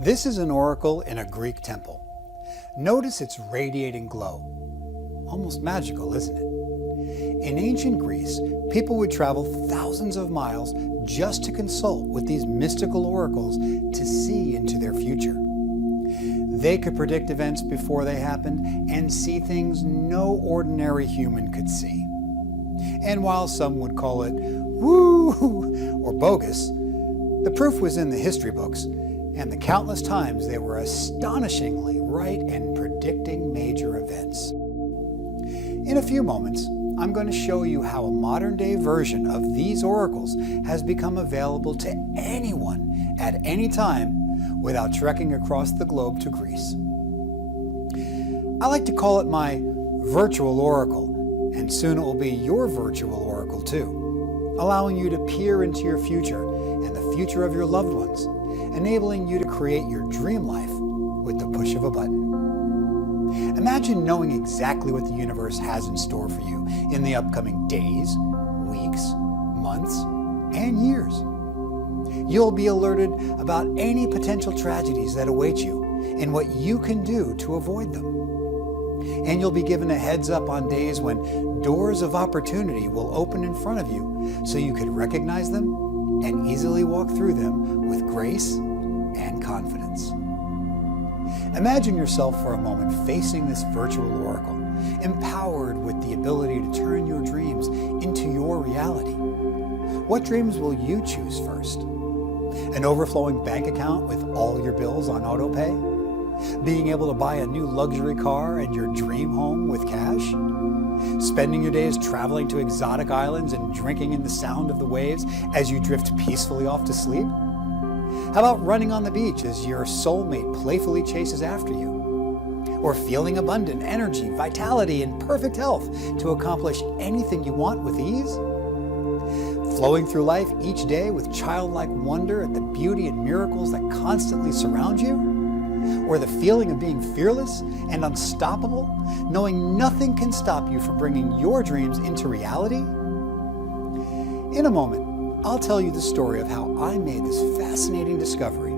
This is an oracle in a Greek temple. Notice its radiating glow. Almost magical, isn't it? In ancient Greece, people would travel thousands of miles just to consult with these mystical oracles to see into their future. They could predict events before they happened and see things no ordinary human could see. And while some would call it woo or bogus, the proof was in the history books and the countless times they were astonishingly right in predicting major events. In a few moments, I'm going to show you how a modern-day version of these oracles has become available to anyone at any time without trekking across the globe to Greece. I like to call it my virtual oracle, and soon it will be your virtual oracle too, allowing you to peer into your future and the future of your loved ones, enabling you to create your dream life with the push of a button. Imagine knowing exactly what the universe has in store for you in the upcoming days, weeks, months, and years. You'll be alerted about any potential tragedies that await you and what you can do to avoid them. And you'll be given a heads up on days when doors of opportunity will open in front of you so you could recognize them and easily walk through them with grace and confidence. Imagine yourself for a moment facing this virtual oracle, empowered with the ability to turn your dreams into your reality. What dreams will you choose first? An overflowing bank account with all your bills on auto pay? Being able to buy a new luxury car and your dream home with cash? Spending your days traveling to exotic islands and drinking in the sound of the waves as you drift peacefully off to sleep? How about running on the beach as your soulmate playfully chases after you? Or feeling abundant energy, vitality, and perfect health to accomplish anything you want with ease? Flowing through life each day with childlike wonder at the beauty and miracles that constantly surround you? Or the feeling of being fearless and unstoppable, knowing nothing can stop you from bringing your dreams into reality? In a moment, I'll tell you the story of how I made this fascinating discovery,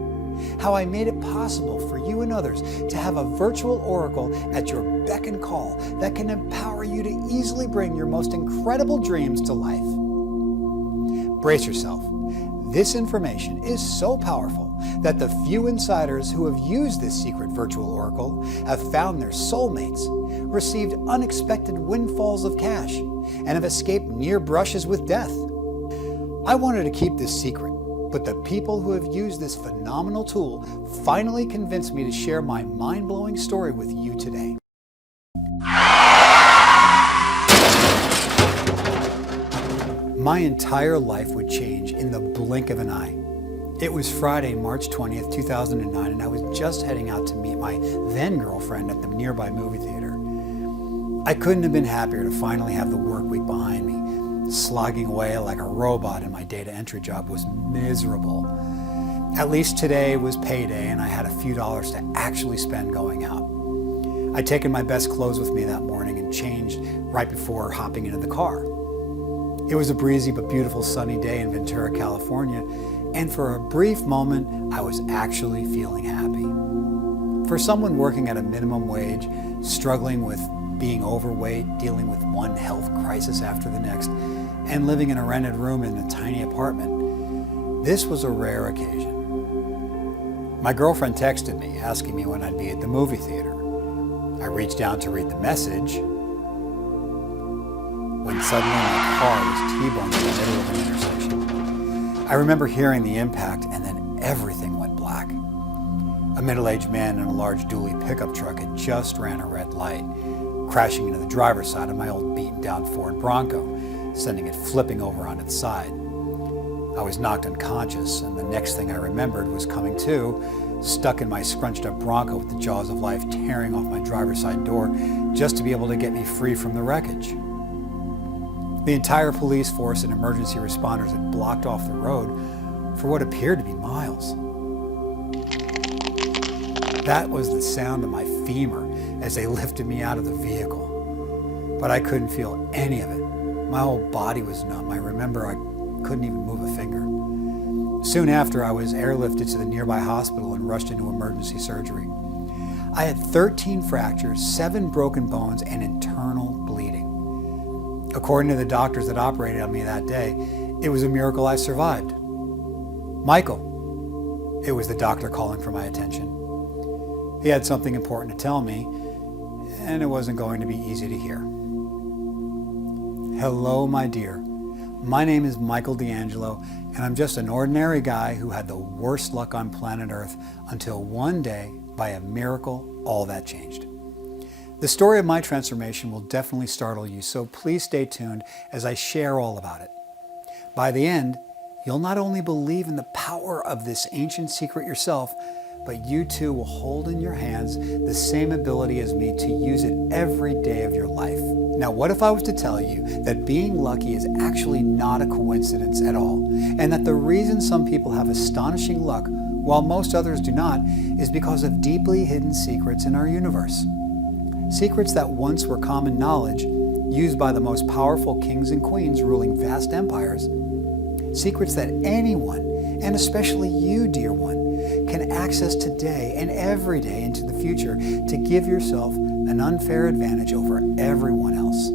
how I made it possible for you and others to have a virtual oracle at your beck and call that can empower you to easily bring your most incredible dreams to life. Brace yourself. This information is so powerful that the few insiders who have used this secret virtual oracle have found their soulmates, received unexpected windfalls of cash, and have escaped near brushes with death. I wanted to keep this secret, but the people who have used this phenomenal tool finally convinced me to share my mind-blowing story with you today. My entire life would change in the blink of an eye. It was Friday, March 20th, 2009, and I was just heading out to meet my then girlfriend at the nearby movie theater. I couldn't have been happier to finally have the work week behind me. Slogging away like a robot in my data entry job was miserable. At least today was payday and I had a few dollars to actually spend going out. I'd taken my best clothes with me that morning and changed right before hopping into the car. It was a breezy but beautiful sunny day in Ventura, California, and for a brief moment, I was actually feeling happy. For someone working at a minimum wage, struggling with being overweight, dealing with one health crisis after the next, and living in a rented room in a tiny apartment, this was a rare occasion. My girlfriend texted me, asking me when I'd be at the movie theater. I reached down to read the message, when suddenly my car was T-boned in the middle of an intersection. I remember hearing the impact, and then everything went black. A middle-aged man in a large dually pickup truck had just ran a red light, crashing into the driver's side of my old beaten-down Ford Bronco, sending it flipping over on its side. I was knocked unconscious, and the next thing I remembered was coming to, stuck in my scrunched-up Bronco with the jaws of life tearing off my driver's side door just to be able to get me free from the wreckage. The entire police force and emergency responders had blocked off the road for what appeared to be miles. That was the sound of my femur as they lifted me out of the vehicle. But I couldn't feel any of it. My whole body was numb. I remember I couldn't even move a finger. Soon after, I was airlifted to the nearby hospital and rushed into emergency surgery. I had 13 fractures, 7 broken bones, and internal bleeding. According to the doctors that operated on me that day, it was a miracle I survived. Michael, it was the doctor calling for my attention. He had something important to tell me, and it wasn't going to be easy to hear. Hello, my dear. My name is Michael D'Angelo, and I'm just an ordinary guy who had the worst luck on planet Earth until one day, by a miracle, all that changed. The story of my transformation will definitely startle you, so please stay tuned as I share all about it. By the end, you'll not only believe in the power of this ancient secret yourself, but you too will hold in your hands the same ability as me to use it every day of your life. Now, what if I was to tell you that being lucky is actually not a coincidence at all, and that the reason some people have astonishing luck while most others do not is because of deeply hidden secrets in our universe? Secrets that once were common knowledge, used by the most powerful kings and queens ruling vast empires. Secrets that anyone, and especially you, dear one, can access today and every day into the future to give yourself an unfair advantage over everyone else.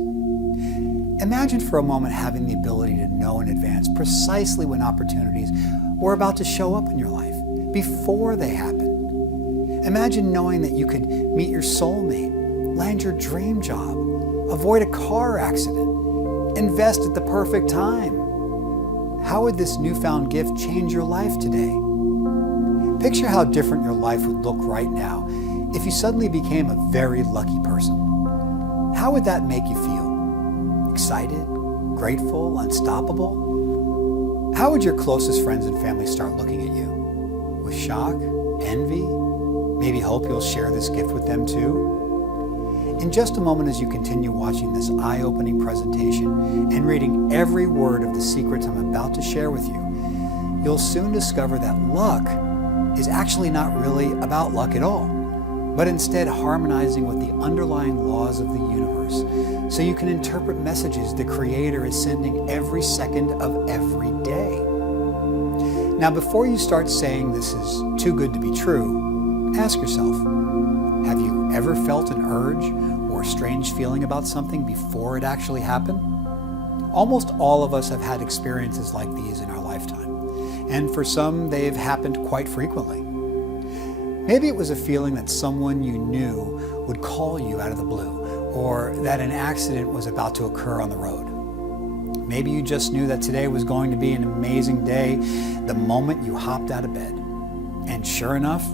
Imagine for a moment having the ability to know in advance precisely when opportunities were about to show up in your life, before they happen. Imagine knowing that you could meet your soulmate, land your dream job, avoid a car accident, invest at the perfect time. How would this newfound gift change your life today? Picture how different your life would look right now if you suddenly became a very lucky person. How would that make you feel? Excited? Grateful? Unstoppable? How would your closest friends and family start looking at you? With shock? Envy? Maybe hope you'll share this gift with them too? In just a moment, as you continue watching this eye-opening presentation and reading every word of the secrets I'm about to share with you, you'll soon discover that luck is actually not really about luck at all, but instead harmonizing with the underlying laws of the universe, so you can interpret messages the Creator is sending every second of every day. Now, before you start saying this is too good to be true, ask yourself, have you ever felt an urge or strange feeling about something before it actually happened? Almost all of us have had experiences like these in our lifetime, and for some, they've happened quite frequently. Maybe it was a feeling that someone you knew would call you out of the blue, or that an accident was about to occur on the road. Maybe you just knew that today was going to be an amazing day the moment you hopped out of bed. And sure enough,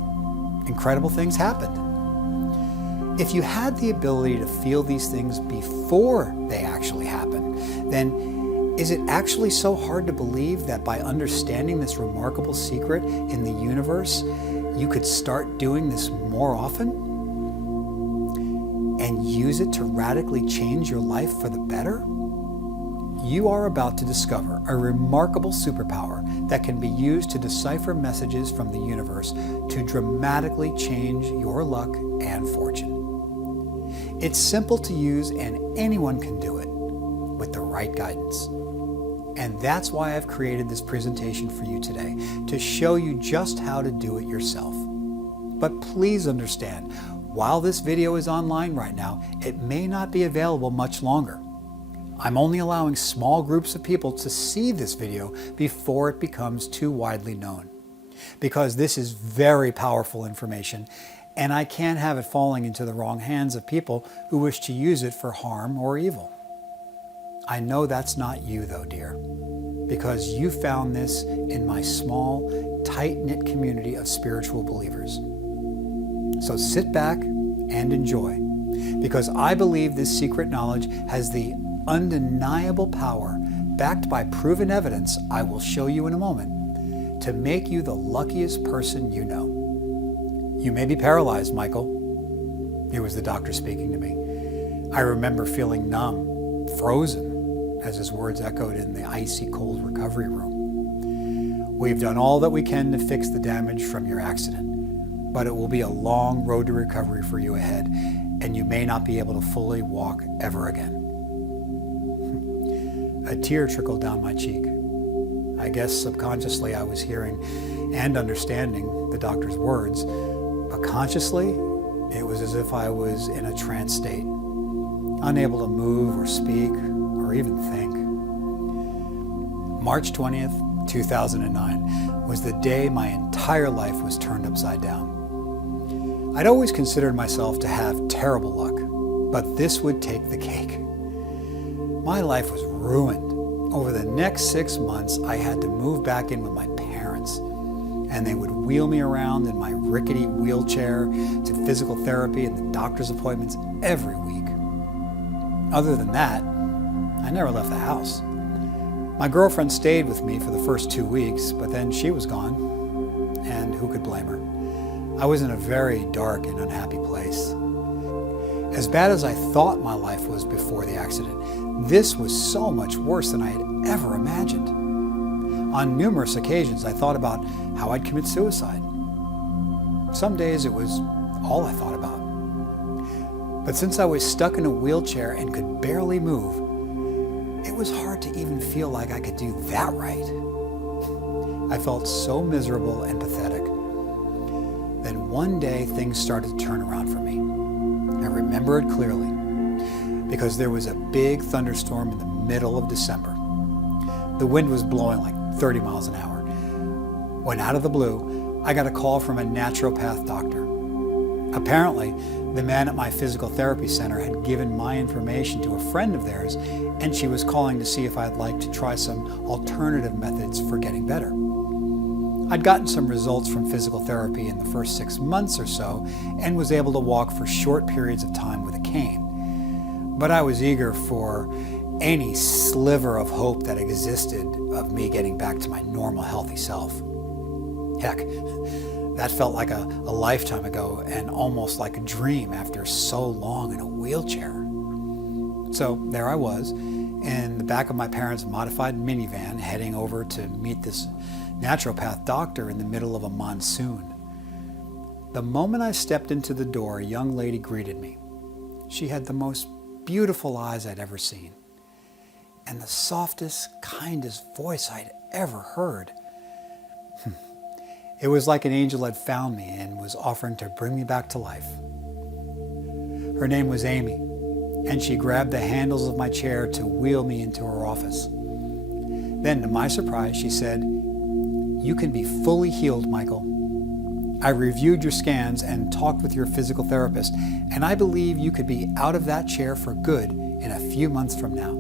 incredible things happened. If you had the ability to feel these things before they actually happen, then is it actually so hard to believe that by understanding this remarkable secret in the universe, you could start doing this more often and use it to radically change your life for the better? You are about to discover a remarkable superpower that can be used to decipher messages from the universe to dramatically change your luck and fortune. It's simple to use and anyone can do it with the right guidance. And that's why I've created this presentation for you today, to show you just how to do it yourself. But please understand, while this video is online right now, it may not be available much longer. I'm only allowing small groups of people to see this video before it becomes too widely known, because this is very powerful information, and I can't have it falling into the wrong hands of people who wish to use it for harm or evil. I know that's not you though, dear, because you found this in my small, tight-knit community of spiritual believers. So sit back and enjoy, because I believe this secret knowledge has the undeniable power, backed by proven evidence I will show you in a moment, to make you the luckiest person you know. You may be paralyzed, Michael. It was the doctor speaking to me. I remember feeling numb, frozen, as his words echoed in the icy cold recovery room. We've done all that we can to fix the damage from your accident, but it will be a long road to recovery for you ahead, and you may not be able to fully walk ever again. A tear trickled down my cheek. I guess subconsciously I was hearing and understanding the doctor's words, but consciously it was as if I was in a trance state, unable to move or speak or even think. March 20th, 2009 was the day my entire life was turned upside down. I'd always considered myself to have terrible luck, but this would take the cake. My life was ruined. Over the next 6 months, I had to move back in with my parents, and they would wheel me around in my rickety wheelchair to physical therapy and the doctor's appointments every week. Other than that, I never left the house. My girlfriend stayed with me for the first 2 weeks, but then she was gone, and who could blame her? I was in a very dark and unhappy place. As bad as I thought my life was before the accident, this was so much worse than I had ever imagined. On numerous occasions, I thought about how I'd commit suicide. Some days it was all I thought about. But since I was stuck in a wheelchair and could barely move, it was hard to even feel like I could do that right. I felt so miserable and pathetic. Then one day things started to turn around for me. I remember it clearly because there was a big thunderstorm in the middle of December. The wind was blowing like 30 miles an hour. When out of the blue, I got a call from a naturopath doctor. Apparently, the man at my physical therapy center had given my information to a friend of theirs, and she was calling to see if I'd like to try some alternative methods for getting better. I'd gotten some results from physical therapy in the first 6 months or so and was able to walk for short periods of time with a cane. But I was eager for any sliver of hope that existed of me getting back to my normal, healthy self. Heck, that felt like a lifetime ago and almost like a dream after so long in a wheelchair. So there I was in the back of my parents' modified minivan heading over to meet this naturopath doctor in the middle of a monsoon. The moment I stepped into the door, a young lady greeted me. She had the most beautiful eyes I'd ever seen and the softest, kindest voice I'd ever heard. It was like an angel had found me and was offering to bring me back to life. Her name was Amy, and she grabbed the handles of my chair to wheel me into her office. Then, to my surprise, she said, "You can be fully healed, Michael. I reviewed your scans and talked with your physical therapist, and I believe you could be out of that chair for good in a few months from now.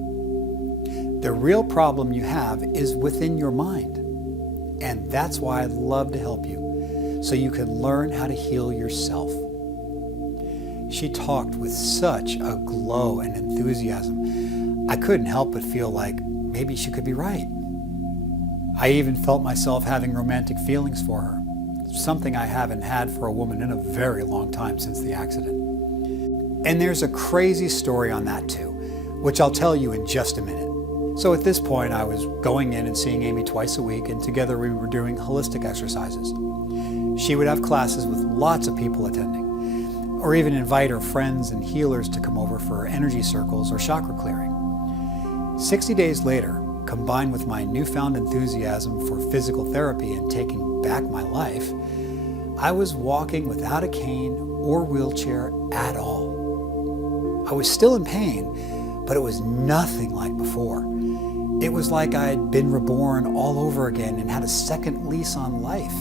The real problem you have is within your mind, and that's why I'd love to help you, so you can learn how to heal yourself." She talked with such a glow and enthusiasm, I couldn't help but feel like maybe she could be right. I even felt myself having romantic feelings for her, something I haven't had for a woman in a very long time since the accident. And there's a crazy story on that too, which I'll tell you in just a minute. So at this point, I was going in and seeing Amy twice a week, and together we were doing holistic exercises. She would have classes with lots of people attending, or even invite her friends and healers to come over for energy circles or chakra clearing. 60 days later, combined with my newfound enthusiasm for physical therapy and taking back my life, I was walking without a cane or wheelchair at all. I was still in pain, but it was nothing like before. It was like I'd been reborn all over again and had a second lease on life.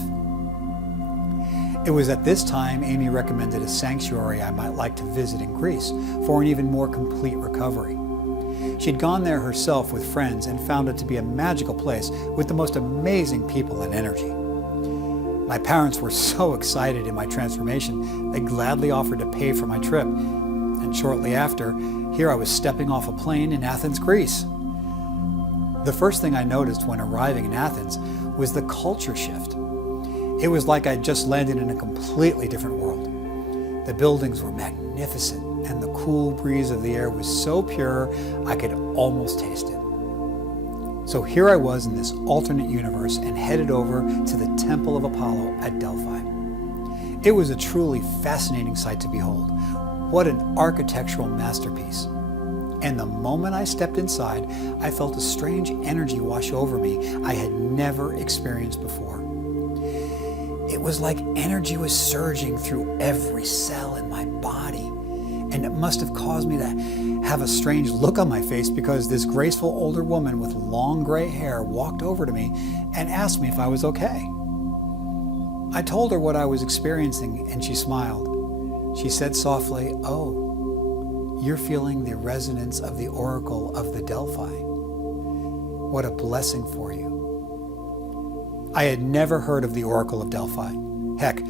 It was at this time Amy recommended a sanctuary I might like to visit in Greece for an even more complete recovery. She'd gone there herself with friends and found it to be a magical place with the most amazing people and energy. My parents were so excited in my transformation, they gladly offered to pay for my trip. And shortly after, here I was stepping off a plane in Athens, Greece. The first thing I noticed when arriving in Athens was the culture shift. It was like I'd just landed in a completely different world. The buildings were magnificent, and the cool breeze of the air was so pure I could almost taste it. So here I was in this alternate universe and headed over to the Temple of Apollo at Delphi. It was a truly fascinating sight to behold. What an architectural masterpiece. And the moment I stepped inside, I felt a strange energy wash over me I had never experienced before. It was like energy was surging through every cell in my body. And it must have caused me to have a strange look on my face because this graceful older woman with long gray hair walked over to me and asked me if I was okay. I told her what I was experiencing and she smiled. She said softly, "Oh, you're feeling the resonance of the oracle of the Delphi. What a blessing for you." I had never heard of the oracle of Delphi. Heck,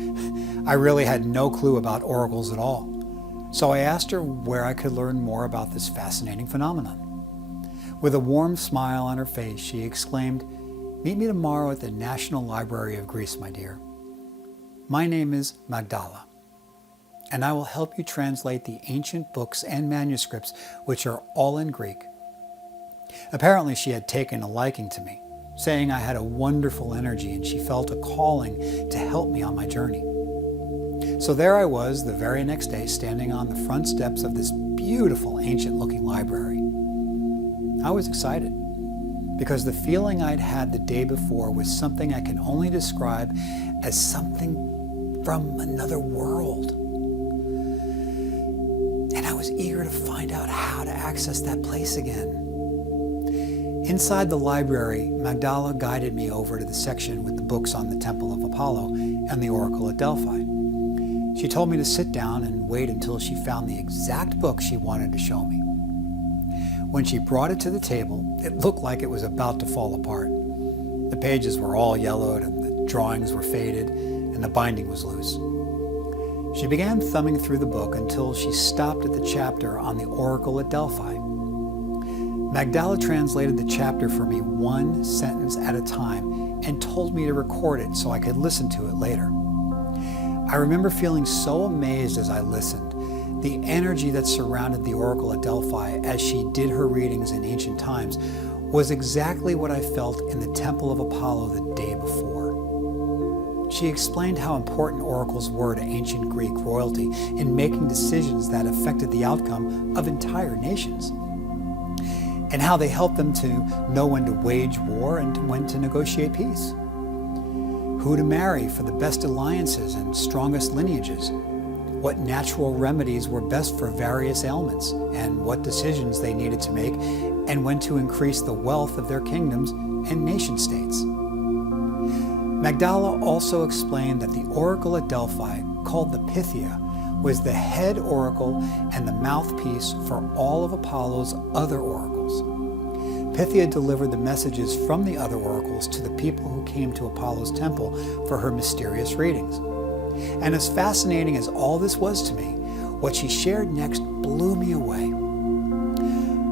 I really had no clue about oracles at all. So I asked her where I could learn more about this fascinating phenomenon. With a warm smile on her face, she exclaimed, "Meet me tomorrow at the National Library of Greece, my dear. My name is Magdala, and I will help you translate the ancient books and manuscripts, which are all in Greek." Apparently, she had taken a liking to me, saying I had a wonderful energy and she felt a calling to help me on my journey. So there I was the very next day, standing on the front steps of this beautiful ancient-looking library. I was excited because the feeling I'd had the day before was something I can only describe as something from another world. And I was eager to find out how to access that place again. Inside the library, Magdala guided me over to the section with the books on the Temple of Apollo and the Oracle at Delphi. She told me to sit down and wait until she found the exact book she wanted to show me. When she brought it to the table, it looked like it was about to fall apart. The pages were all yellowed and the drawings were faded and the binding was loose. She began thumbing through the book until she stopped at the chapter on the Oracle at Delphi. Magdala translated the chapter for me one sentence at a time and told me to record it so I could listen to it later. I remember feeling so amazed as I listened. The energy that surrounded the Oracle at Delphi as she did her readings in ancient times was exactly what I felt in the Temple of Apollo the day before. She explained how important oracles were to ancient Greek royalty in making decisions that affected the outcome of entire nations, and how they helped them to know when to wage war and when to negotiate peace, who to marry for the best alliances and strongest lineages, what natural remedies were best for various ailments, and what decisions they needed to make, and when to increase the wealth of their kingdoms and nation-states. Magdala also explained that the Oracle at Delphi, called the Pythia, was the head oracle and the mouthpiece for all of Apollo's other oracles. Pythia delivered the messages from the other oracles to the people who came to Apollo's temple for her mysterious readings. And as fascinating as all this was to me, what she shared next blew me away.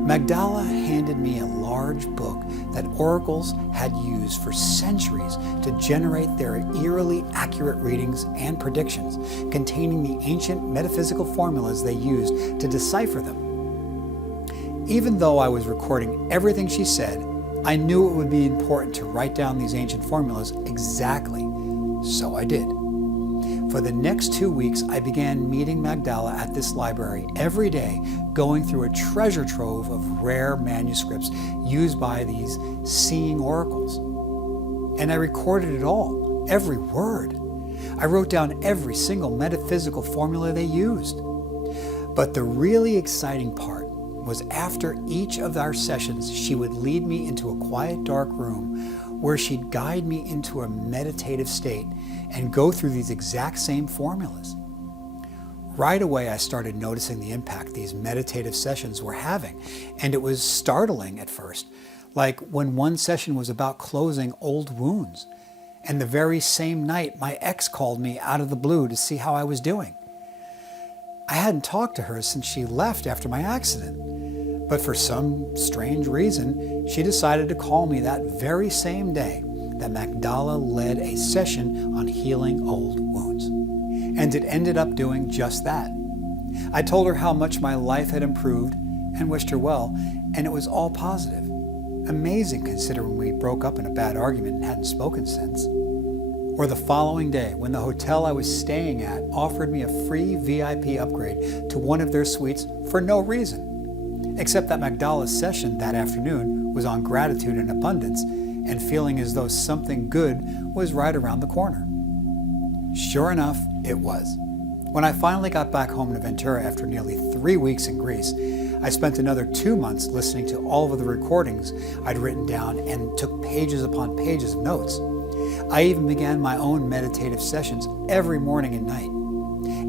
Magdala handed me a large book that oracles had used for centuries to generate their eerily accurate readings and predictions, containing the ancient metaphysical formulas they used to decipher them. Even though I was recording everything she said, I knew it would be important to write down these ancient formulas exactly, so I did. For the next 2 weeks, I began meeting Magdala at this library every day, going through a treasure trove of rare manuscripts used by these seeing oracles. And I recorded it all, every word. I wrote down every single metaphysical formula they used. But the really exciting part was after each of our sessions, she would lead me into a quiet, dark room where she'd guide me into a meditative state and go through these exact same formulas. Right away, I started noticing the impact these meditative sessions were having, and it was startling at first, like when one session was about closing old wounds, and the very same night my ex called me out of the blue to see how I was doing. I hadn't talked to her since she left after my accident, but for some strange reason, she decided to call me that very same day that Magdala led a session on healing old wounds. And it ended up doing just that. I told her how much my life had improved and wished her well, and it was all positive. Amazing considering we broke up in a bad argument and hadn't spoken since. Or the following day, when the hotel I was staying at offered me a free VIP upgrade to one of their suites for no reason. except that Magdala's session that afternoon was on gratitude and abundance and feeling as though something good was right around the corner. Sure enough, it was. When I finally got back home to Ventura after nearly 3 weeks in Greece, I spent another 2 months listening to all of the recordings I'd written down and took pages upon pages of notes. I even began my own meditative sessions every morning and night.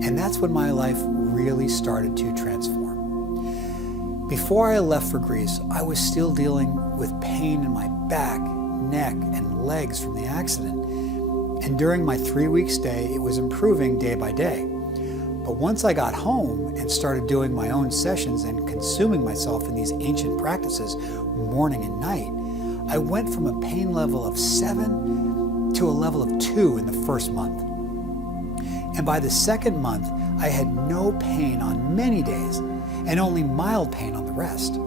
And that's when my life really started to transform. Before I left for Greece, I was still dealing with pain in my back, neck, and legs from the accident. And during my 3-week stay, it was improving day by day. But once I got home and started doing my own sessions and consuming myself in these ancient practices morning and night, I went from a pain level of 7 to a level of 2 in the first month. And by the second month, I had no pain on many days and only mild pain on the rest.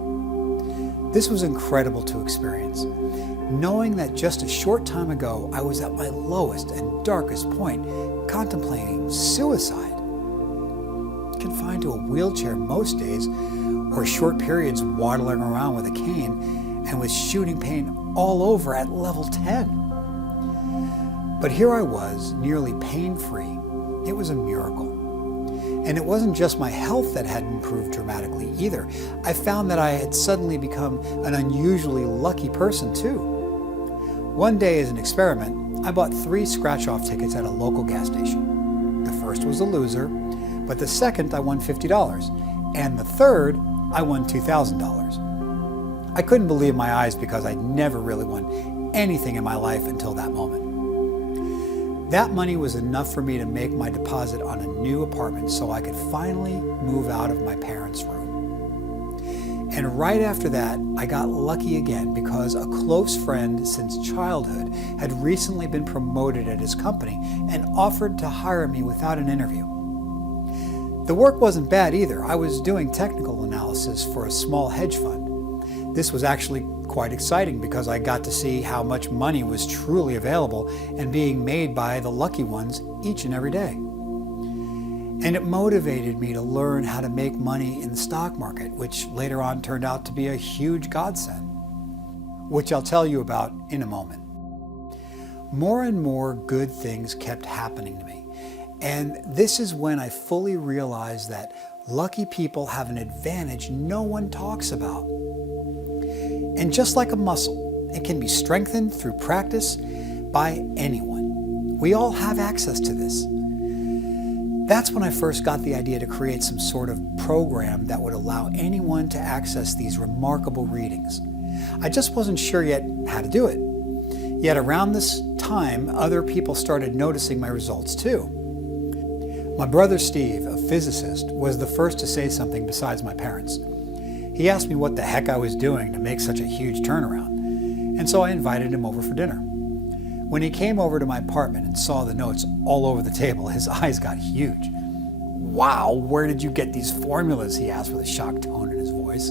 This was incredible to experience, knowing that just a short time ago I was at my lowest and darkest point, contemplating suicide. Confined to a wheelchair most days, or short periods waddling around with a cane and with shooting pain all over at level 10. But here I was, nearly pain-free. It was a miracle. And it wasn't just my health that had improved dramatically either. I found that I had suddenly become an unusually lucky person too. One day as an experiment, I bought 3 scratch-off tickets at a local gas station. The first was a loser, but the second I won $50, and the third I won $2,000. I couldn't believe my eyes because I'd never really won anything in my life until that moment. That money was enough for me to make my deposit on a new apartment so I could finally move out of my parents' room. And right after that, I got lucky again because a close friend since childhood had recently been promoted at his company and offered to hire me without an interview. The work wasn't bad either. I was doing technical analysis for a small hedge fund. This was actually quite exciting because I got to see how much money was truly available and being made by the lucky ones each and every day. And it motivated me to learn how to make money in the stock market, which later on turned out to be a huge godsend, which I'll tell you about in a moment. More and more good things kept happening to me. And this is when I fully realized that lucky people have an advantage no one talks about. And just like a muscle, it can be strengthened through practice by anyone. We all have access to this. That's when I first got the idea to create some sort of program that would allow anyone to access these remarkable readings. I just wasn't sure yet how to do it. Yet around this time, other people started noticing my results too. My brother Steve, a physicist, was the first to say something besides my parents. He asked me what the heck I was doing to make such a huge turnaround, and so I invited him over for dinner. When he came over to my apartment and saw the notes all over the table, his eyes got huge. "Wow, where did you get these formulas?" he asked with a shocked tone in his voice.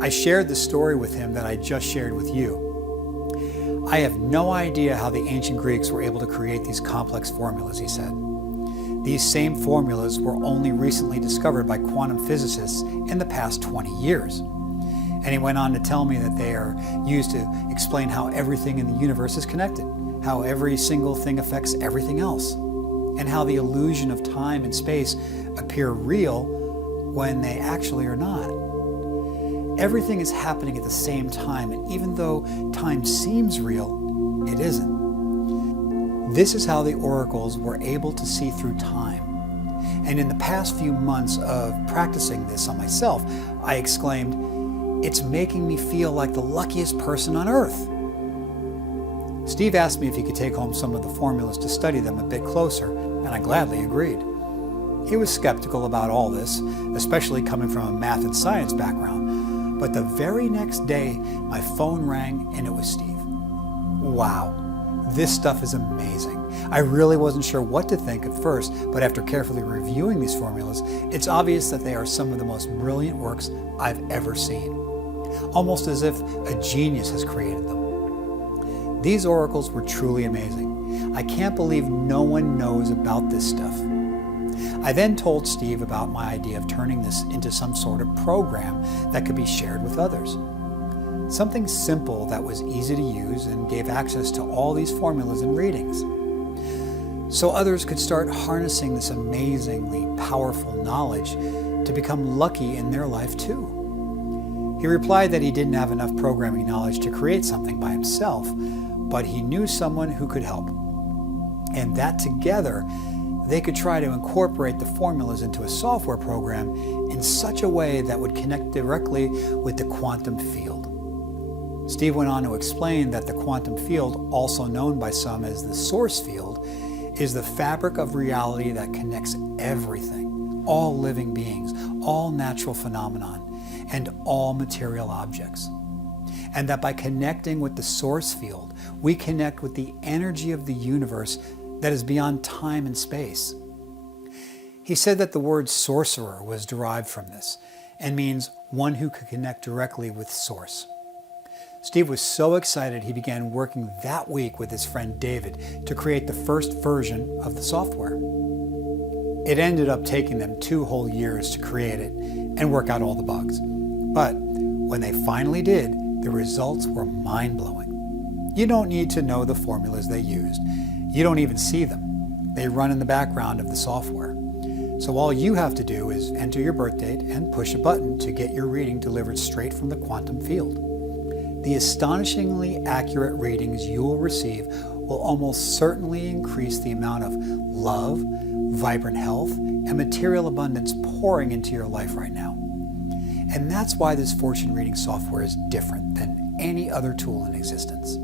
I shared the story with him that I just shared with you. "I have no idea how the ancient Greeks were able to create these complex formulas," he said. "These same formulas were only recently discovered by quantum physicists in the past 20 years. And he went on to tell me that they are used to explain how everything in the universe is connected, how every single thing affects everything else, and how the illusion of time and space appear real when they actually are not. Everything is happening at the same time, and even though time seems real, it isn't. This is how the oracles were able to see through time. And in the past few months of practicing this on myself, I exclaimed, 'It's making me feel like the luckiest person on earth.'" Steve asked me if he could take home some of the formulas to study them a bit closer, and I gladly agreed. He was skeptical about all this, especially coming from a math and science background, but the very next day, my phone rang and it was Steve. Wow. This stuff is amazing. I really wasn't sure what to think at first, but after carefully reviewing these formulas, it's obvious that they are some of the most brilliant works I've ever seen. Almost as if a genius has created them. These oracles were truly amazing. I can't believe no one knows about this stuff. I then told Steve about my idea of turning this into some sort of program that could be shared with others. Something simple that was easy to use and gave access to all these formulas and readings, so others could start harnessing this amazingly powerful knowledge to become lucky in their life too. He replied that he didn't have enough programming knowledge to create something by himself, but he knew someone who could help, and that together they could try to incorporate the formulas into a software program in such a way that would connect directly with the quantum field. Steve went on to explain that the quantum field, also known by some as the source field, is the fabric of reality that connects everything, all living beings, all natural phenomenon, and all material objects. And that by connecting with the source field, we connect with the energy of the universe that is beyond time and space. He said that the word sorcerer was derived from this and means one who could connect directly with Source. Steve was so excited he began working that week with his friend David to create the first version of the software. It ended up taking them 2 whole years to create it and work out all the bugs. But when they finally did, the results were mind-blowing. You don't need to know the formulas they used. You don't even see them. They run in the background of the software. So all you have to do is enter your birth date and push a button to get your reading delivered straight from the quantum field. The astonishingly accurate readings you will receive will almost certainly increase the amount of love, vibrant health, and material abundance pouring into your life right now. And that's why this fortune reading software is different than any other tool in existence.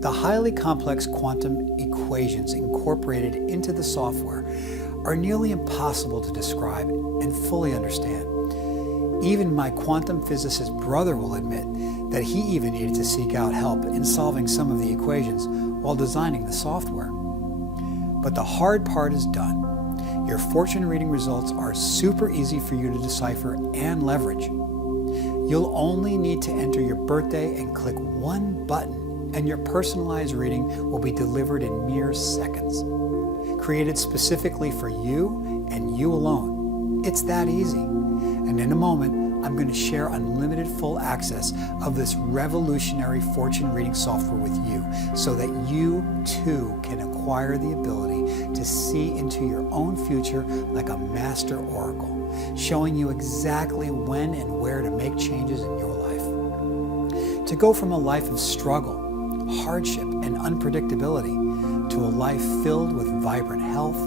The highly complex quantum equations incorporated into the software are nearly impossible to describe and fully understand. Even my quantum physicist brother will admit that he even needed to seek out help in solving some of the equations while designing the software. But the hard part is done. Your fortune reading results are super easy for you to decipher and leverage. You'll only need to enter your birthday and click one button, and your personalized reading will be delivered in mere seconds. Created specifically for you and you alone. It's that easy. And in a moment, I'm going to share unlimited full access of this revolutionary fortune reading software with you so that you too can acquire the ability to see into your own future like a master oracle, showing you exactly when and where to make changes in your life. To go from a life of struggle, hardship, and unpredictability to a life filled with vibrant health,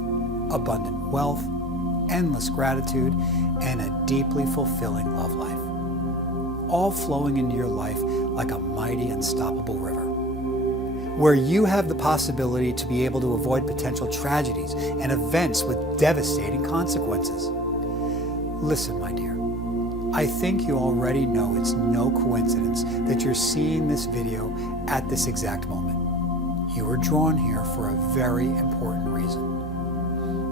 abundant wealth, endless gratitude, and a deeply fulfilling love life, all flowing into your life like a mighty, unstoppable river, where you have the possibility to be able to avoid potential tragedies and events with devastating consequences. Listen, my dear, I think you already know it's no coincidence that you're seeing this video at this exact moment. You were drawn here for a very important reason.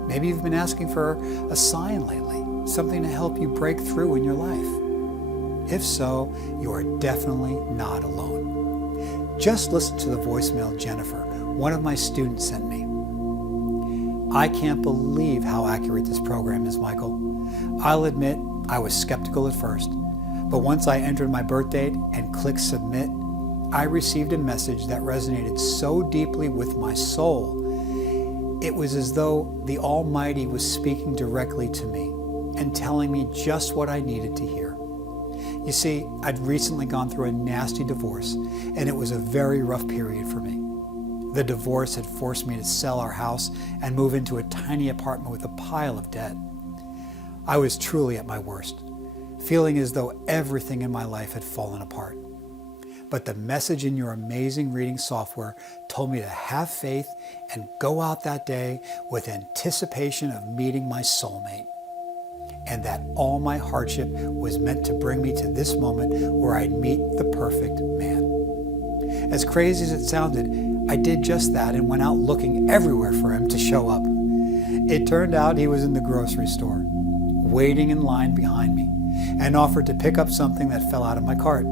Maybe you've been asking for a sign lately, something to help you break through in your life. If so, you are definitely not alone. Just listen to the voicemail Jennifer, one of my students, sent me. I can't believe how accurate this program is, Michael. I'll admit I was skeptical at first, but once I entered my birth date and clicked submit, I received a message that resonated so deeply with my soul. It was as though the Almighty was speaking directly to me and telling me just what I needed to hear. You see, I'd recently gone through a nasty divorce, and it was a very rough period for me. The divorce had forced me to sell our house and move into a tiny apartment with a pile of debt. I was truly at my worst, feeling as though everything in my life had fallen apart. But the message in your amazing reading software told me to have faith and go out that day with anticipation of meeting my soulmate, and that all my hardship was meant to bring me to this moment where I'd meet the perfect man. As crazy as it sounded, I did just that and went out looking everywhere for him to show up. It turned out he was in the grocery store, waiting in line behind me, and offered to pick up something that fell out of my cart.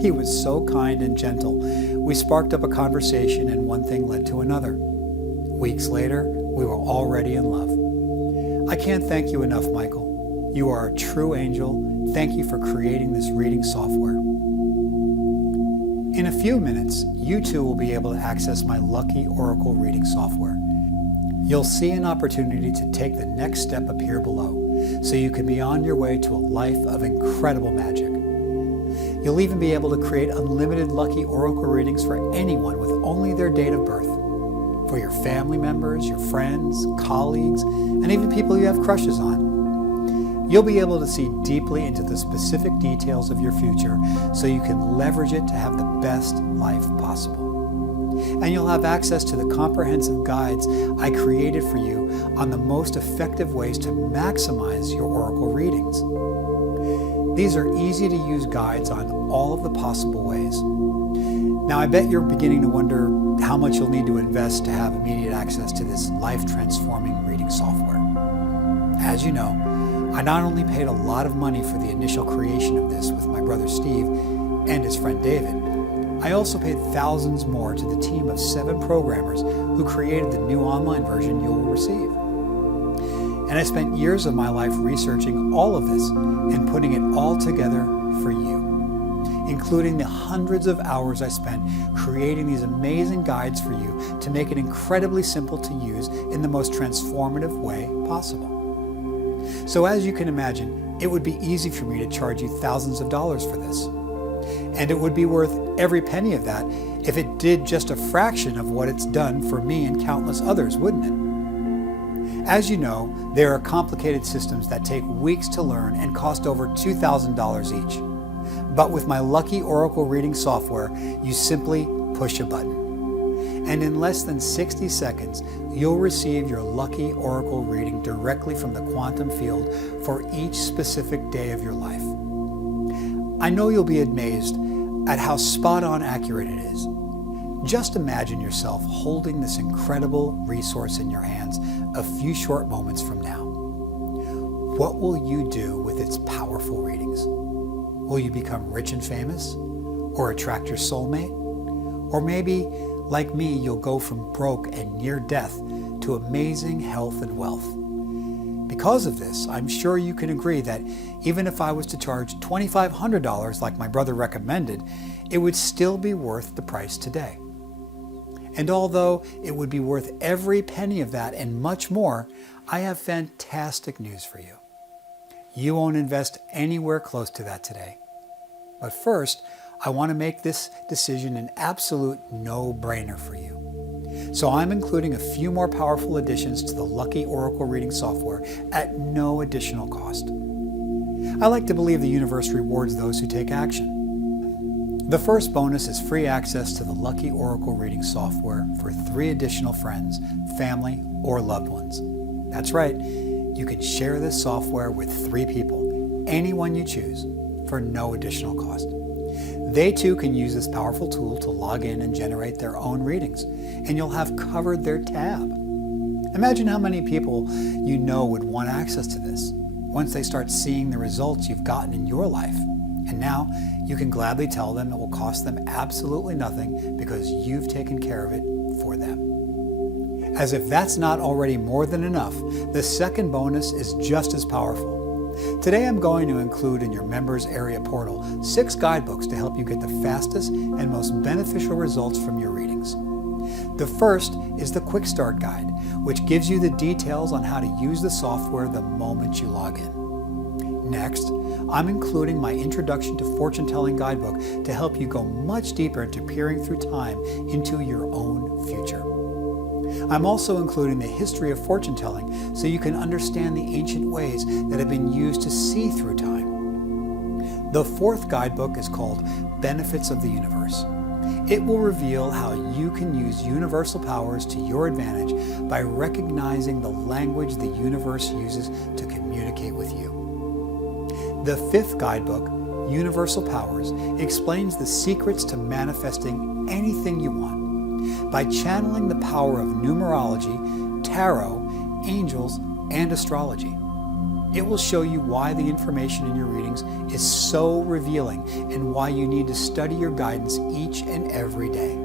He was so kind and gentle. We sparked up a conversation, and one thing led to another. Weeks later, we were already in love. I can't thank you enough, Michael. You are a true angel. Thank you for creating this reading software. In a few minutes, you too will be able to access my Lucky Oracle reading software. You'll see an opportunity to take the next step up here below, so you can be on your way to a life of incredible magic. You'll even be able to create unlimited Lucky Oracle readings for anyone with only their date of birth. For your family members, your friends, colleagues, and even people you have crushes on. You'll be able to see deeply into the specific details of your future so you can leverage it to have the best life possible. And you'll have access to the comprehensive guides I created for you on the most effective ways to maximize your Oracle readings. These are easy to use guides on all of the possible ways. Now, I bet you're beginning to wonder how much you'll need to invest to have immediate access to this life-transforming reading software. As you know, I not only paid a lot of money for the initial creation of this with my brother Steve and his friend David, I also paid thousands more to the team of 7 programmers who created the new online version you will receive. And I spent years of my life researching all of this and putting it all together for you, including the hundreds of hours I spent creating these amazing guides for you to make it incredibly simple to use in the most transformative way possible. So as you can imagine, it would be easy for me to charge you thousands of dollars for this. And it would be worth every penny of that if it did just a fraction of what it's done for me and countless others, wouldn't it? As you know, there are complicated systems that take weeks to learn and cost over $2,000 each. But with my Lucky Oracle reading software, you simply push a button. And in less than 60 seconds, you'll receive your Lucky Oracle reading directly from the quantum field for each specific day of your life. I know you'll be amazed at how spot-on accurate it is. Just imagine yourself holding this incredible resource in your hands a few short moments from now. What will you do with its powerful readings? Will you become rich and famous? Or attract your soulmate? Or maybe, like me, you'll go from broke and near death to amazing health and wealth. Because of this, I'm sure you can agree that even if I was to charge $2,500 like my brother recommended, it would still be worth the price today. And although it would be worth every penny of that and much more, I have fantastic news for you. You won't invest anywhere close to that today. But first, I want to make this decision an absolute no-brainer for you. So I'm including a few more powerful additions to the Lucky Oracle reading software at no additional cost. I like to believe the universe rewards those who take action. The first bonus is free access to the Lucky Oracle reading software for 3 additional friends, family, or loved ones. That's right, you can share this software with 3 people, anyone you choose, for no additional cost. They too can use this powerful tool to log in and generate their own readings, and you'll have covered their tab. Imagine how many people you know would want access to this once they start seeing the results you've gotten in your life. And now you can gladly tell them it will cost them absolutely nothing because you've taken care of it for them. As if that's not already more than enough, the second bonus is just as powerful. Today I'm going to include in your members area portal 6 guidebooks to help you get the fastest and most beneficial results from your readings. The first is the Quick Start Guide, which gives you the details on how to use the software the moment you log in. Next, I'm including my Introduction to Fortune Telling Guidebook to help you go much deeper into peering through time into your own future. I'm also including the history of fortune telling so you can understand the ancient ways that have been used to see through time. The fourth guidebook is called Benefits of the Universe. It will reveal how you can use universal powers to your advantage by recognizing the language the universe uses to communicate with you. The fifth guidebook, Universal Powers, explains the secrets to manifesting anything you want by channeling the power of numerology, tarot, angels, and astrology. It will show you why the information in your readings is so revealing and why you need to study your guidance each and every day.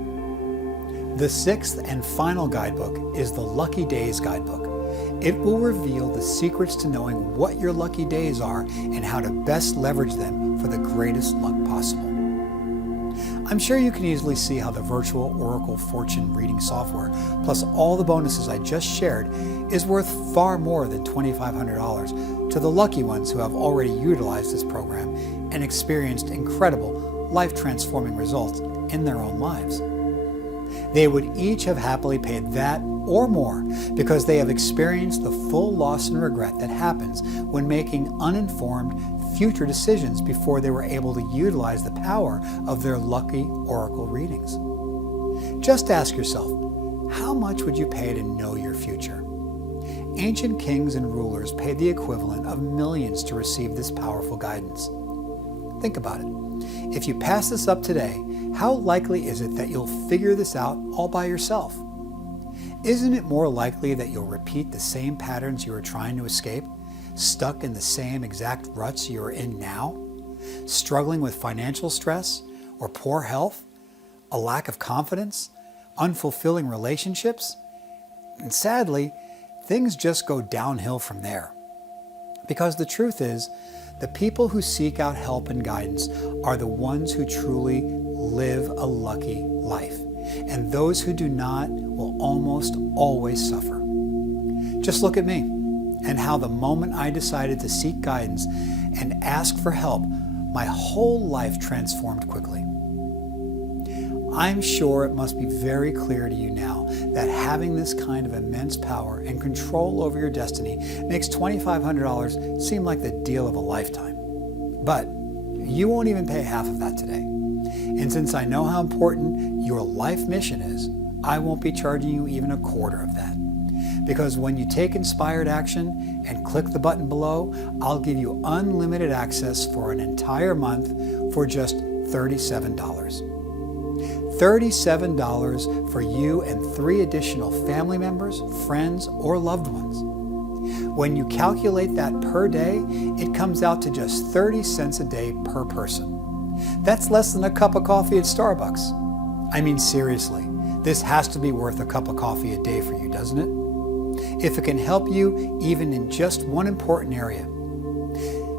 The sixth and final guidebook is the Lucky Days Guidebook, It will reveal the secrets to knowing what your lucky days are and how to best leverage them for the greatest luck possible. I'm sure you can easily see how the virtual Oracle fortune reading software, plus all the bonuses I just shared, is worth far more than $2,500 to the lucky ones who have already utilized this program and experienced incredible, life-transforming results in their own lives. They would each have happily paid that or more because they have experienced the full loss and regret that happens when making uninformed future decisions before they were able to utilize the power of their lucky Oracle readings. Just ask yourself, how much would you pay to know your future? Ancient kings and rulers paid the equivalent of millions to receive this powerful guidance. Think about it. If you pass this up today, how likely is it that you'll figure this out all by yourself? Isn't it more likely that you'll repeat the same patterns you are trying to escape, stuck in the same exact ruts you are in now, struggling with financial stress or poor health, a lack of confidence, unfulfilling relationships? And sadly, things just go downhill from there. Because the truth is, the people who seek out help and guidance are the ones who truly live a lucky life, and those who do not will almost always suffer. Just look at me and how the moment I decided to seek guidance and ask for help, my whole life transformed quickly. I'm sure it must be very clear to you now that having this kind of immense power and control over your destiny makes $2,500 seem like the deal of a lifetime. But you won't even pay half of that today. And since I know how important your life mission is, I won't be charging you even a quarter of that. Because when you take inspired action and click the button below, I'll give you unlimited access for an entire month for just $37. $37 for you and 3 additional family members, friends, or loved ones. When you calculate that per day, it comes out to just 30 cents a day per person. That's less than a cup of coffee at Starbucks. I mean, seriously, this has to be worth a cup of coffee a day for you, doesn't it? If it can help you even in just one important area.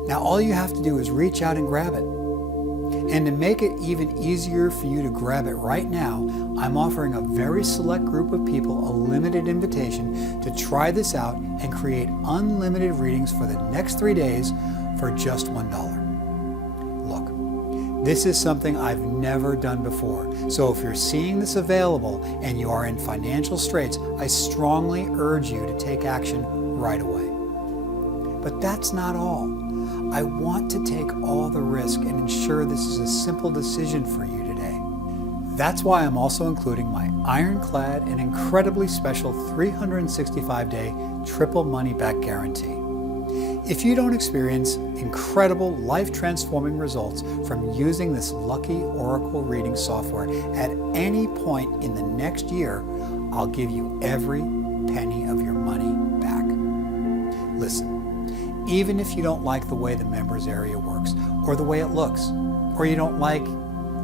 Now, all you have to do is reach out and grab it. And to make it even easier for you to grab it right now, I'm offering a very select group of people a limited invitation to try this out and create unlimited readings for the next 3 days for just $1. Look, this is something I've never done before. So if you're seeing this available and you are in financial straits, I strongly urge you to take action right away. But that's not all. I want to take all the risk and ensure this is a simple decision for you today. That's why I'm also including my ironclad and incredibly special 365-day triple money-back guarantee. If you don't experience incredible life-transforming results from using this lucky Oracle reading software at any point in the next year, I'll give you every penny of your money back. Listen. Even if you don't like the way the members area works, or the way it looks, or you don't like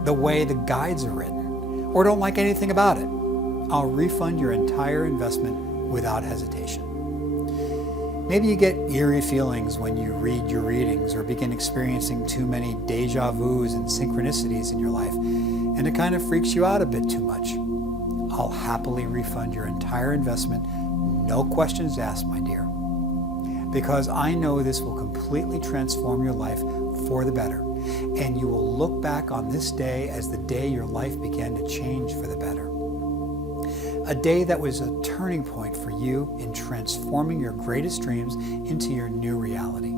the way the guides are written, or don't like anything about it, I'll refund your entire investment without hesitation. Maybe you get eerie feelings when you read your readings or begin experiencing too many deja vus and synchronicities in your life, and it kind of freaks you out a bit too much. I'll happily refund your entire investment, no questions asked, my dear. Because I know this will completely transform your life for the better, and you will look back on this day as the day your life began to change for the better. A day that was a turning point for you in transforming your greatest dreams into your new reality.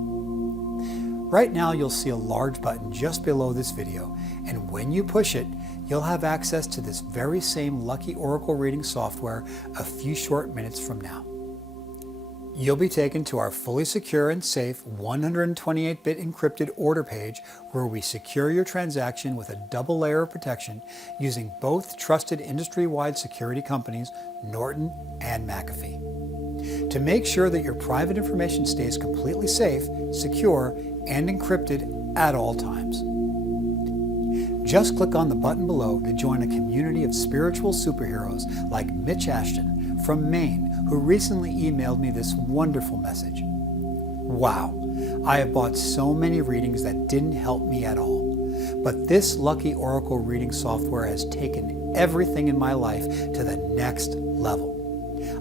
Right now, you'll see a large button just below this video, and when you push it, you'll have access to this very same lucky Oracle reading software a few short minutes from now. You'll be taken to our fully secure and safe 128-bit encrypted order page where we secure your transaction with a double layer of protection using both trusted industry-wide security companies, Norton and McAfee. To make sure that your private information stays completely safe, secure, and encrypted at all times. Just click on the button below to join a community of spiritual superheroes like Mitch Ashton, from Maine who recently emailed me this wonderful message. Wow, I have bought so many readings that didn't help me at all. But this Lucky Oracle reading software has taken everything in my life to the next level.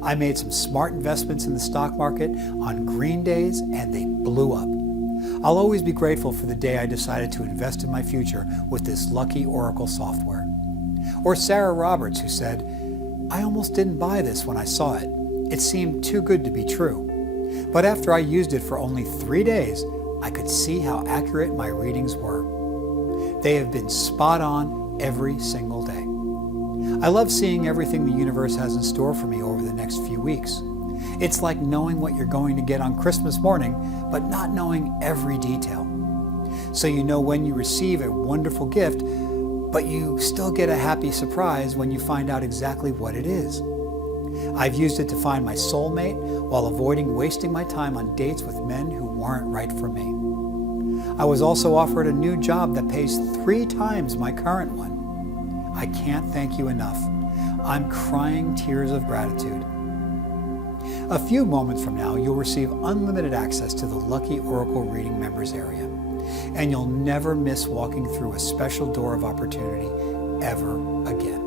I made some smart investments in the stock market on green days and they blew up. I'll always be grateful for the day I decided to invest in my future with this Lucky Oracle software. Or Sarah Roberts, who said, I almost didn't buy this when I saw it. It seemed too good to be true. But after I used it for only 3 days, I could see how accurate my readings were. They have been spot on every single day. I love seeing everything the universe has in store for me over the next few weeks. It's like knowing what you're going to get on Christmas morning, but not knowing every detail. So you know when you receive a wonderful gift, but you still get a happy surprise when you find out exactly what it is. I've used it to find my soulmate while avoiding wasting my time on dates with men who weren't right for me. I was also offered a new job that pays 3 times my current one. I can't thank you enough. I'm crying tears of gratitude. A few moments from now, you'll receive unlimited access to the Lucky Oracle Reading Members area, and you'll never miss walking through a special door of opportunity ever again.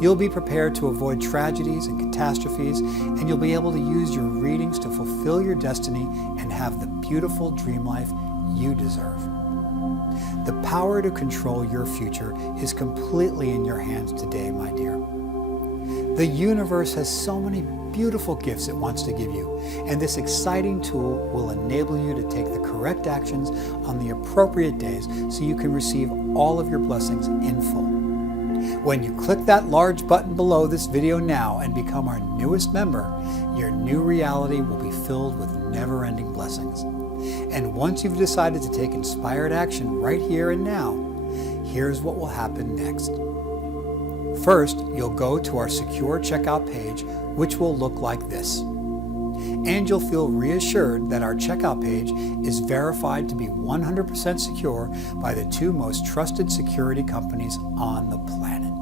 You'll be prepared to avoid tragedies and catastrophes, and you'll be able to use your readings to fulfill your destiny and have the beautiful dream life you deserve. The power to control your future is completely in your hands today, my dear. The universe has so many beautiful gifts it wants to give you, and this exciting tool will enable you to take the correct actions on the appropriate days so you can receive all of your blessings in full. When you click that large button below this video now and become our newest member, your new reality will be filled with never-ending blessings. And once you've decided to take inspired action right here and now, here's what will happen next. First, you'll go to our secure checkout page, which will look like this. And you'll feel reassured that our checkout page is verified to be 100% secure by the 2 most trusted security companies on the planet.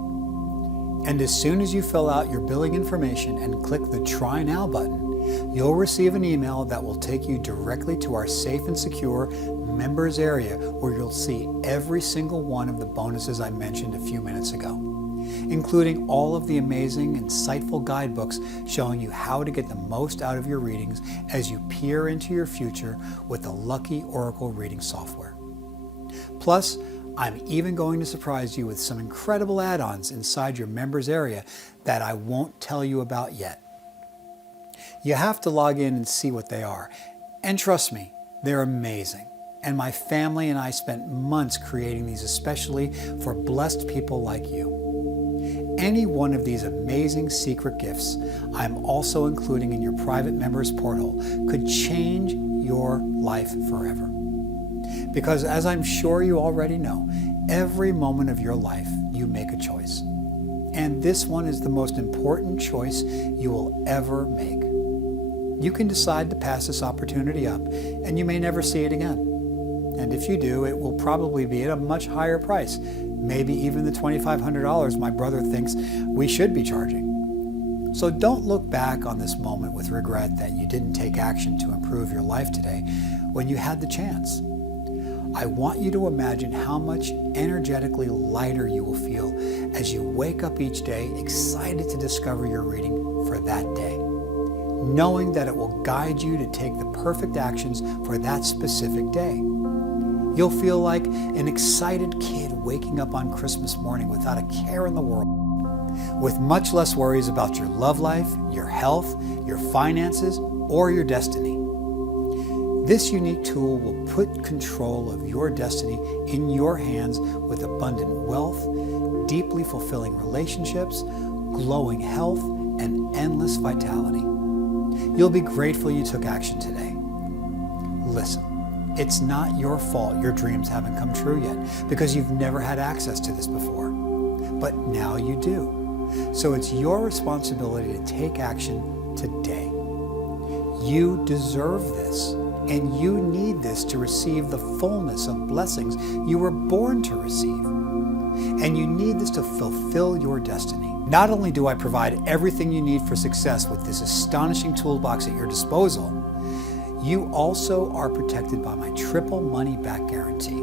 And as soon as you fill out your billing information and click the Try Now button, you'll receive an email that will take you directly to our safe and secure members area where you'll see every single one of the bonuses I mentioned a few minutes ago, including all of the amazing, insightful guidebooks showing you how to get the most out of your readings as you peer into your future with the Lucky Oracle reading software. Plus, I'm even going to surprise you with some incredible add-ons inside your members area that I won't tell you about yet. You have to log in and see what they are. And trust me, they're amazing. And my family and I spent months creating these especially for blessed people like you. Any one of these amazing secret gifts I'm also including in your private members portal could change your life forever. Because as I'm sure you already know, every moment of your life you make a choice. And this one is the most important choice you will ever make. You can decide to pass this opportunity up, and you may never see it again. And if you do, it will probably be at a much higher price, maybe even the $2,500 my brother thinks we should be charging. So don't look back on this moment with regret that you didn't take action to improve your life today when you had the chance. I want you to imagine how much energetically lighter you will feel as you wake up each day excited to discover your reading for that day, knowing that it will guide you to take the perfect actions for that specific day. You'll feel like an excited kid waking up on Christmas morning without a care in the world, with much less worries about your love life, your health, your finances, or your destiny. This unique tool will put control of your destiny in your hands with abundant wealth, deeply fulfilling relationships, glowing health, and endless vitality. You'll be grateful you took action today. Listen, it's not your fault your dreams haven't come true yet because you've never had access to this before. But now you do. So it's your responsibility to take action today. You deserve this, and you need this to receive the fullness of blessings you were born to receive. And you need this to fulfill your destiny. Not only do I provide everything you need for success with this astonishing toolbox at your disposal, you also are protected by my triple money-back guarantee.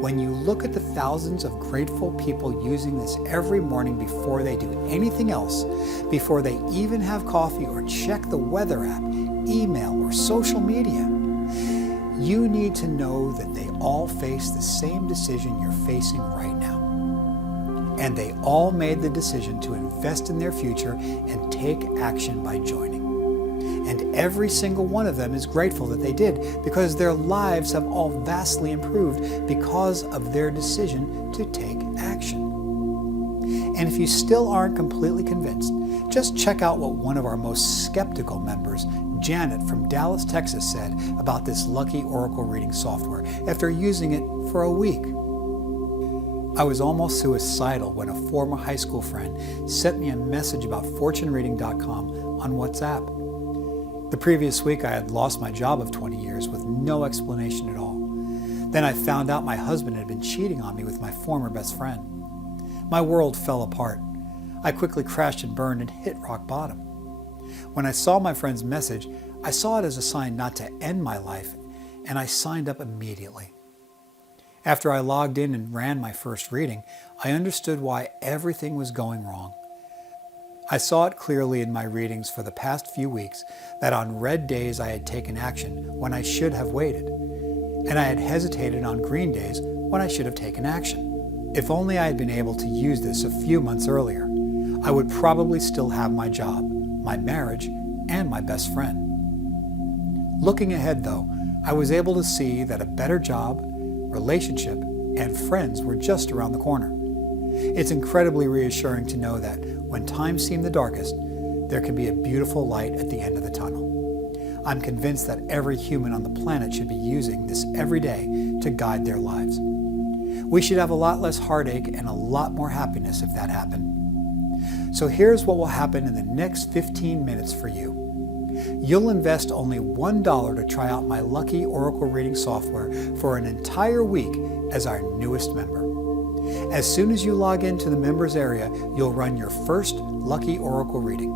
When you look at the thousands of grateful people using this every morning before they do anything else, before they even have coffee or check the weather app, email, or social media, you need to know that they all face the same decision you're facing right now. And they all made the decision to invest in their future and take action by joining. And every single one of them is grateful that they did, because their lives have all vastly improved because of their decision to take action. And if you still aren't completely convinced, just check out what one of our most skeptical members, Janet from Dallas, Texas, said about this Lucky Oracle reading software after using it for a week. I was almost suicidal when a former high school friend sent me a message about fortunereading.com on WhatsApp. The previous week I had lost my job of 20 years with no explanation at all. Then I found out my husband had been cheating on me with my former best friend. My world fell apart. I quickly crashed and burned and hit rock bottom. When I saw my friend's message, I saw it as a sign not to end my life, and I signed up immediately. After I logged in and ran my first reading, I understood why everything was going wrong. I saw it clearly in my readings for the past few weeks that on red days I had taken action when I should have waited, and I had hesitated on green days when I should have taken action. If only I had been able to use this a few months earlier, I would probably still have my job, my marriage, and my best friend. Looking ahead though, I was able to see that a better job, relationship, and friends were just around the corner. It's incredibly reassuring to know that when times seem the darkest, there can be a beautiful light at the end of the tunnel. I'm convinced that every human on the planet should be using this every day to guide their lives. We should have a lot less heartache and a lot more happiness if that happened. So here's what will happen in the next 15 minutes for you. You'll invest only $1 to try out my Lucky Oracle reading software for an entire week as our newest member. As soon as you log into the members area, you'll run your first Lucky Oracle reading,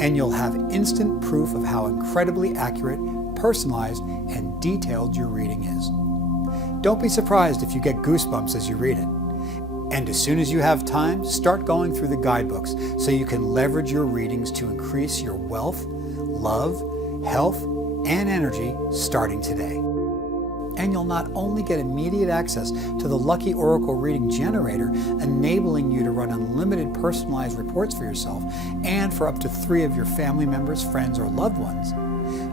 and you'll have instant proof of how incredibly accurate, personalized, and detailed your reading is. Don't be surprised if you get goosebumps as you read it. And as soon as you have time, start going through the guidebooks so you can leverage your readings to increase your wealth, love, health, and energy starting today. And you'll not only get immediate access to the Lucky Oracle Reading Generator, enabling you to run unlimited personalized reports for yourself and for up to 3 of your family members, friends, or loved ones,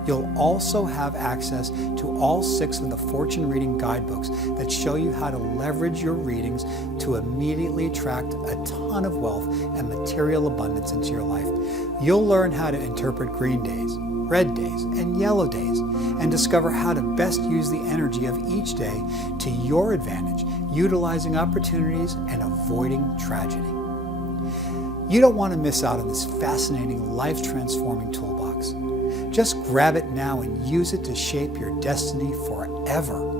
you'll also have access to all 6 of the Fortune Reading Guidebooks that show you how to leverage your readings to immediately attract a ton of wealth and material abundance into your life. You'll learn how to interpret green days, red days, and yellow days, and discover how to best use the energy of each day to your advantage, utilizing opportunities and avoiding tragedy. You don't want to miss out on this fascinating, life-transforming toolbox. Just grab it now and use it to shape your destiny forever.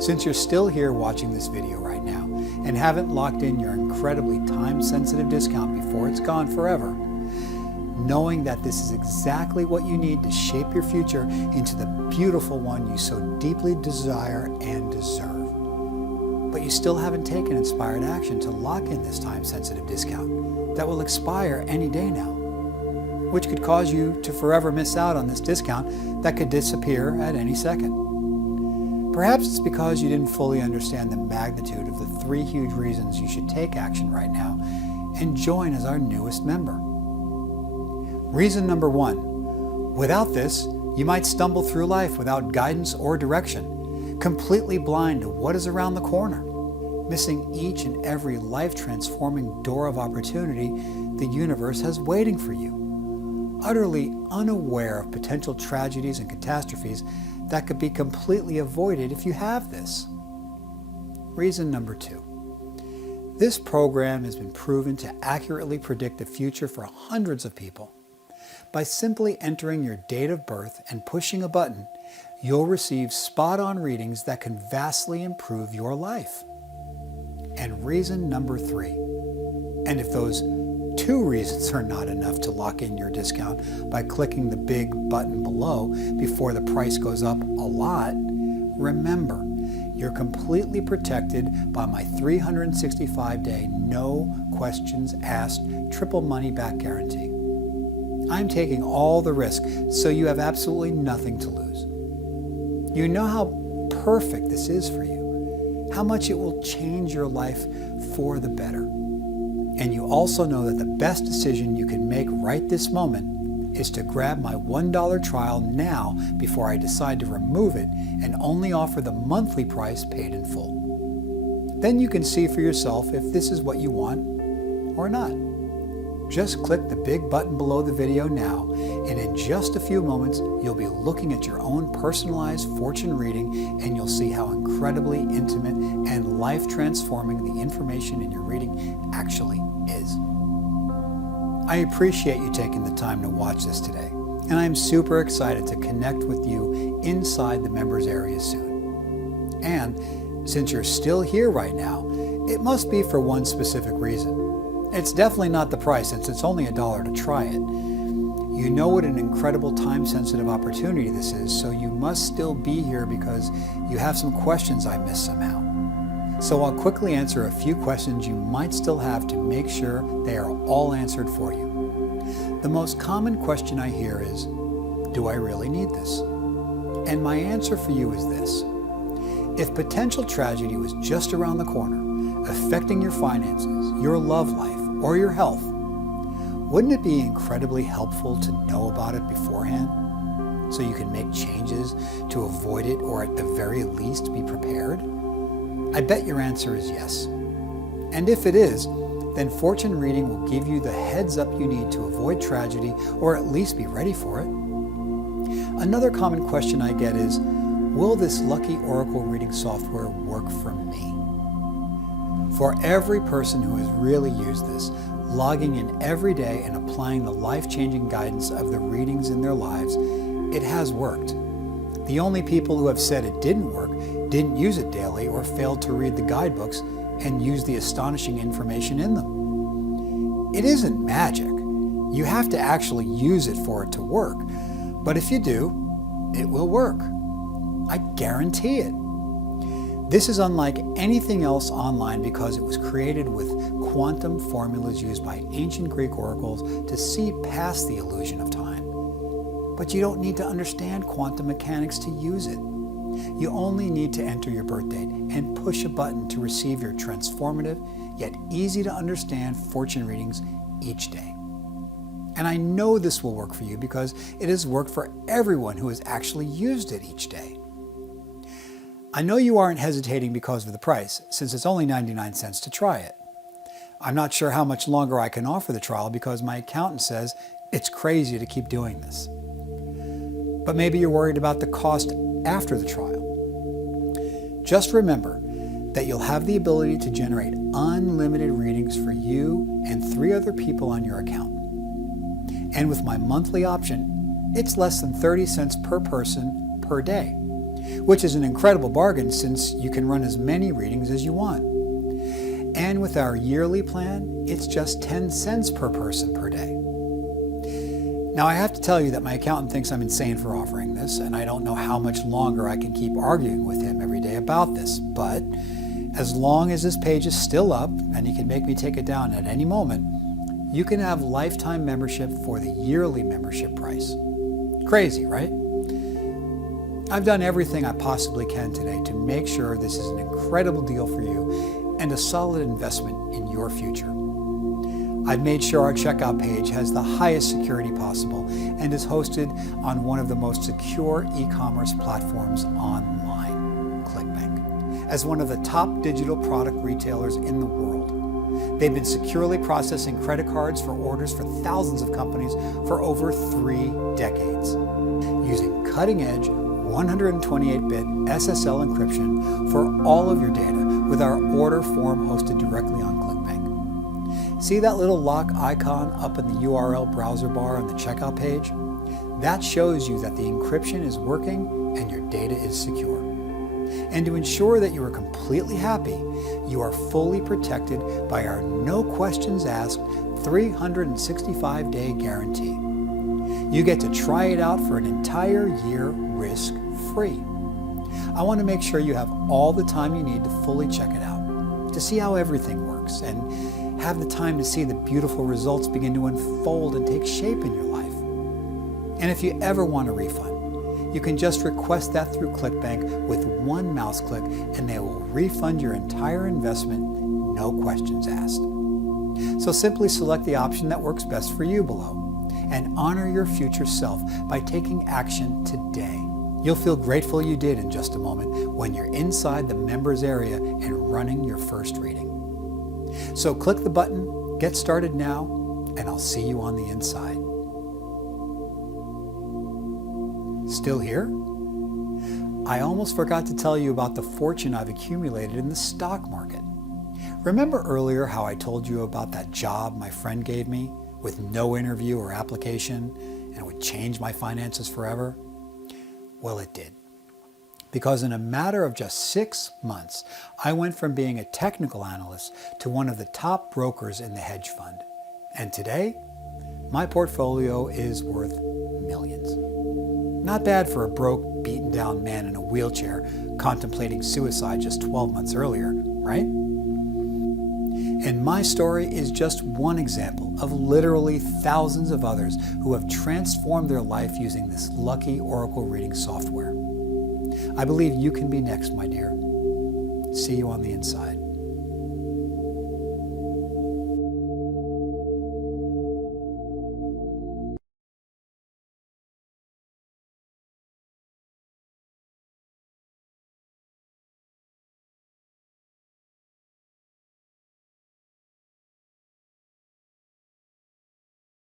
Since you're still here watching this video right now and haven't locked in your incredibly time-sensitive discount before it's gone forever, knowing that this is exactly what you need to shape your future into the beautiful one you so deeply desire and deserve. But you still haven't taken inspired action to lock in this time-sensitive discount that will expire any day now, which could cause you to forever miss out on this discount that could disappear at any second. Perhaps it's because you didn't fully understand the magnitude of the 3 huge reasons you should take action right now and join as our newest member. Reason number 1, without this, you might stumble through life without guidance or direction, completely blind to what is around the corner, missing each and every life-transforming door of opportunity the universe has waiting for you, utterly unaware of potential tragedies and catastrophes that could be completely avoided if you have this. Reason number 2, this program has been proven to accurately predict the future for hundreds of people. By simply entering your date of birth and pushing a button, you'll receive spot-on readings that can vastly improve your life. And reason number 3, And if those 2 reasons are not enough to lock in your discount by clicking the big button below before the price goes up a lot, remember, you're completely protected by my 365-day, no questions asked, triple money back guarantee. I'm taking all the risk, so you have absolutely nothing to lose. You know how perfect this is for you, how much it will change your life for the better. And you also know that the best decision you can make right this moment is to grab my $1 trial now before I decide to remove it and only offer the monthly price paid in full. Then you can see for yourself if this is what you want or not. Just click the big button below the video now, and in just a few moments, you'll be looking at your own personalized fortune reading, and you'll see how incredibly intimate and life-transforming the information in your reading actually is. I appreciate you taking the time to watch this today, and I'm super excited to connect with you inside the members area soon. And since you're still here right now, it must be for one specific reason. It's definitely not the price, since it's only $1 to try it. You know what an incredible time-sensitive opportunity this is, so you must still be here because you have some questions I missed somehow. So I'll quickly answer a few questions you might still have to make sure they are all answered for you. The most common question I hear is, do I really need this? And my answer for you is this. If potential tragedy was just around the corner, affecting your finances, your love life, or your health, wouldn't it be incredibly helpful to know about it beforehand so you can make changes to avoid it, or at the very least be prepared? I bet your answer is yes. And if it is, then fortune reading will give you the heads up you need to avoid tragedy, or at least be ready for it. Another common question I get is, will this lucky oracle reading software work for me? For every person who has really used this, logging in every day and applying the life-changing guidance of the readings in their lives, it has worked. The only people who have said it didn't work didn't use it daily or failed to read the guidebooks and use the astonishing information in them. It isn't magic. You have to actually use it for it to work. But if you do, it will work. I guarantee it. This is unlike anything else online because it was created with quantum formulas used by ancient Greek oracles to see past the illusion of time. But you don't need to understand quantum mechanics to use it. You only need to enter your birth date and push a button to receive your transformative, yet easy to understand fortune readings each day. And I know this will work for you because it has worked for everyone who has actually used it each day. I know you aren't hesitating because of the price, since it's only 99 cents to try it. I'm not sure how much longer I can offer the trial because my accountant says it's crazy to keep doing this. But maybe you're worried about the cost after the trial. Just remember that you'll have the ability to generate unlimited readings for you and 3 other people on your account. And with my monthly option, it's less than 30 cents per person per day, which is an incredible bargain since you can run as many readings as you want. And with our yearly plan, it's just 10 cents per person per day. Now, I have to tell you that my accountant thinks I'm insane for offering this, and I don't know how much longer I can keep arguing with him every day about this, but as long as this page is still up, and he can make me take it down at any moment, you can have lifetime membership for the yearly membership price. Crazy, right? I've done everything I possibly can today to make sure this is an incredible deal for you and a solid investment in your future. I've made sure our checkout page has the highest security possible and is hosted on one of the most secure e-commerce platforms online, ClickBank, as one of the top digital product retailers in the world. They've been securely processing credit cards for orders for thousands of companies for over 3 decades, using cutting-edge 128-bit SSL encryption for all of your data with our order form hosted directly on ClickBank. See that little lock icon up in the URL browser bar on the checkout page? That shows you that the encryption is working and your data is secure. And to ensure that you are completely happy, you are fully protected by our no questions asked 365-day guarantee. You get to try it out for an entire year risk-free. I want to make sure you have all the time you need to fully check it out, to see how everything works, and have the time to see the beautiful results begin to unfold and take shape in your life. And if you ever want a refund, you can just request that through ClickBank with one mouse click, and they will refund your entire investment, no questions asked. So simply select the option that works best for you below, and honor your future self by taking action today. You'll feel grateful you did in just a moment when you're inside the members area and running your first reading. So click the button, get started now, and I'll see you on the inside. Still here? I almost forgot to tell you about the fortune I've accumulated in the stock market. Remember earlier how I told you about that job my friend gave me with no interview or application, and it would change my finances forever? Well, it did. Because in a matter of just 6 months, I went from being a technical analyst to one of the top brokers in the hedge fund. And today, my portfolio is worth millions. Not bad for a broke, beaten down man in a wheelchair contemplating suicide just 12 months earlier, right? And my story is just one example of literally thousands of others who have transformed their life using this lucky Oracle reading software. I believe you can be next, my dear. See you on the inside.